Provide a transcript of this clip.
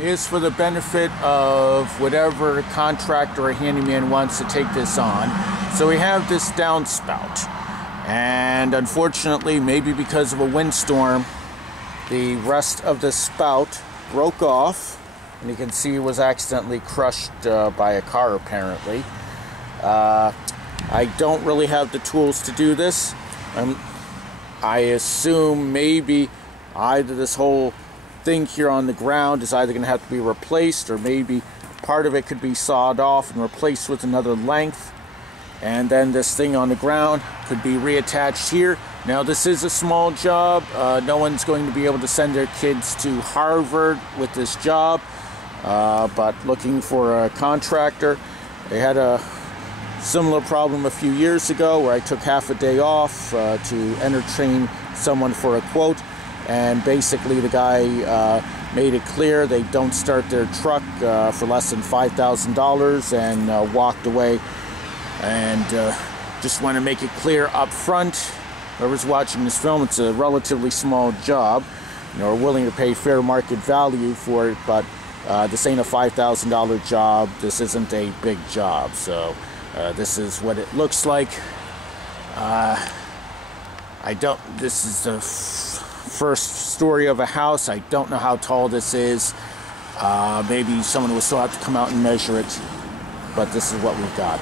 is for the benefit of whatever contractor or handyman wants to take this on. So we have this downspout, and unfortunately, maybe because of a windstorm, the rest of the spout broke off, and you can see it was accidentally crushed by a car apparently. I don't really have the tools to do this. I assume maybe either this whole thing here on the ground is either going to have to be replaced, or maybe part of it could be sawed off and replaced with another length, and then this thing on the ground could be reattached here. Now this is a small job. No one's going to be able to send their kids to Harvard with this job, but looking for a contractor. They had a similar problem a few years ago where I took half a day off to entertain someone for a quote, and basically the guy made it clear they don't start their truck for less than $5,000 and walked away. And just want to make it clear up front, whoever's watching this film, it's a relatively small job. You know, we're willing to pay fair market value for it, but this ain't a $5,000 job. This isn't a big job. So this is what it looks like. This is the first story of a house. I don't know how tall this is. Maybe someone will still have to come out and measure it, but this is what we've got.